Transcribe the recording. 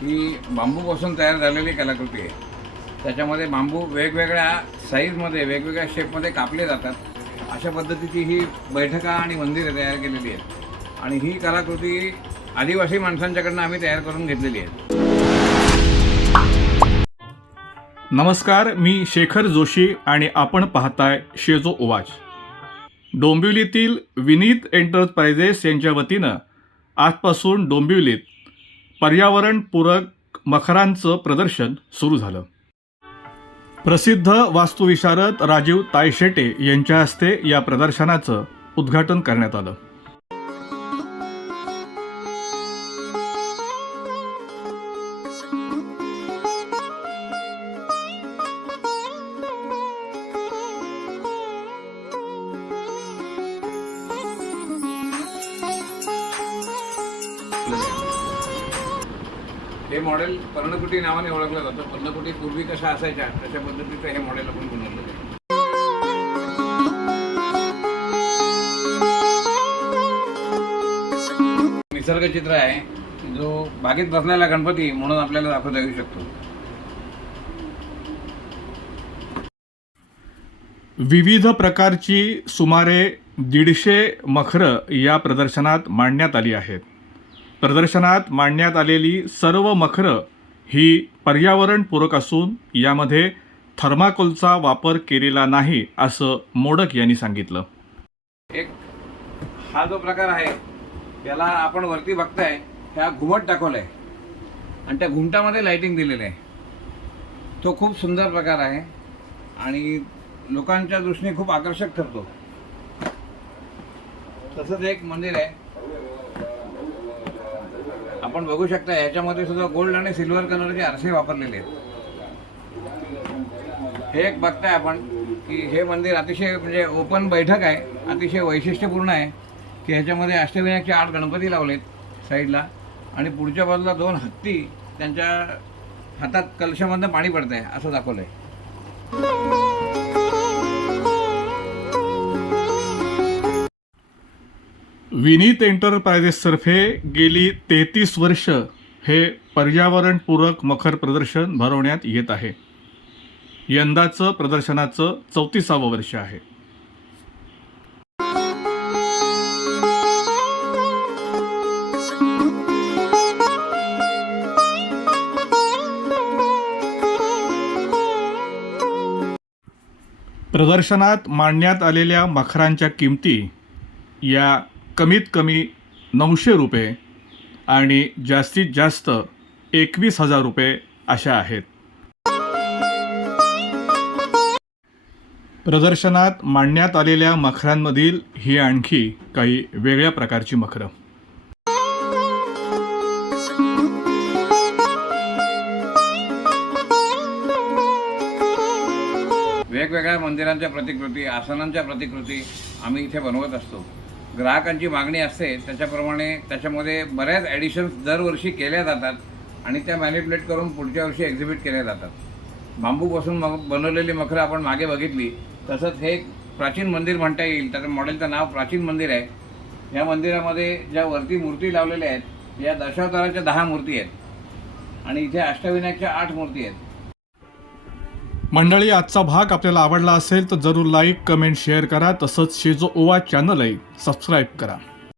ही बांबूपासून तयार झालेली कलाकृती आहे. त्याच्यामध्ये बांबू वेगवेगळ्या साईजमध्ये वेगवेगळ्या शेपमध्ये कापले जातात. अशा पद्धतीची ही बैठका आणि मंदिरे तयार केलेली आहेत. आणि ही कलाकृती आदिवासी माणसांच्याकडनं आम्ही तयार करून घेतलेली आहे. नमस्कार मी शेखर जोशी आणि आपण पाहताय शेजो उवाच. डोंबिवलीतील विनीत एंटरप्राइजेस यांच्या वतीनं आजपासून डोंबिवलीत पर्यावरणपूरक मखरांचं प्रदर्शन सुरू झालं. प्रसिद्ध वास्तुविशारद राजीव तायशेटे यांच्या हस्ते या प्रदर्शनाचं उद्घाटन करण्यात आलं. हे मॉडेल पर्णकुटी नावाने ओळखलं जातं. पर्णकुटी पूर्वी कशा असायच्या तशा पद्धतीचं हे मॉडेल आपण बनवलेलं निसर्ग निसर्गचित्र आहे जो बागेत बसलेला गणपती म्हणून आपल्याला दाखवता येऊ शकतो. विविध प्रकारची सुमारे दीडशे मखरं या प्रदर्शनात मांडण्यात आली आहेत. प्रदर्शनात मांडण्यात आलेली सर्व मखरं ही पर्यावरणपूरक असून यामध्ये थर्माकोलचा वापर केलेला नाही असं मोडक यांनी सांगितलं. एक हा जो प्रकार आहे त्याला आपण वरती बघताय ह्या घुमट टाकवलाय. आणि त्या घुमटामध्ये लाइटिंग दिलेलं आहे. तो खूप सुंदर प्रकार आहे आणि लोकांच्या दृष्टीने खूप आकर्षक ठरतो. तसंच एक मंदिर आहे आपण बघू शकता याच्यामध्ये सुद्धा गोल्ड आणि सिल्वर कलरचे आरसे वापरलेले आहेत. हे एक बघताय आपण की हे मंदिर अतिशय म्हणजे ओपन बैठक आहे अतिशय वैशिष्ट्यपूर्ण आहे की ह्याच्यामध्ये अष्टविनायकचे आठ गणपती लावलेत साईडला आणि पुढच्या बाजूला दोन हत्ती त्यांच्या हातात कलशामधनं पाणी पडत आहे असं दाखवलं आहे विनीत एंटरप्राइजेसतर्फे गेली तेहतीस वर्ष हे पर्यावरणपूरक मखर प्रदर्शन भरवण्यात येत आहे. यंदाचं प्रदर्शनाचं चौतीसावं वर्ष आहे. प्रदर्शनात मांडण्यात आलेल्या मखरांच्या किमती या कमीत कमी नऊशे रुपये आणि जास्तीत जास्त एकवीस हजार रुपये अशा आहेत. प्रदर्शनात मांडण्यात आलेल्या मखरांमधील ही आणखी काही वेगळ्या प्रकारची मखरं. वेगवेगळ्या मंदिरांच्या प्रतिकृती आसनांच्या प्रतिकृती आम्ही इथे बनवत असतो. ग्राहकांची मागणी असते त्याच्याप्रमाणे त्याच्यामध्ये बऱ्याच ॲडिशन्स दरवर्षी केल्या जातात आणि त्या मॅनिप्युलेट करून पुढच्या वर्षी एक्झिबिट केल्या जातात. बांबूपासून मग बनवलेली मखरं आपण मागे बघितली तसंच हे एक प्राचीन मंदिर म्हणता येईल त्याचं मॉडेलचं नाव प्राचीन मंदिर आहे. या मंदिरामध्ये ज्या वरती मूर्ती लावलेल्या आहेत या दशावताराच्या दहा मूर्ती आहेत. आणि इथे अष्टविनायकच्या आठ मूर्ती आहेत. मंडळी आजचा भाग आपल्याला आवडला असेल तर जरूर लाईक कमेंट शेअर करा. तसंच शेजो ओवा चॅनलही सबस्क्राईब करा.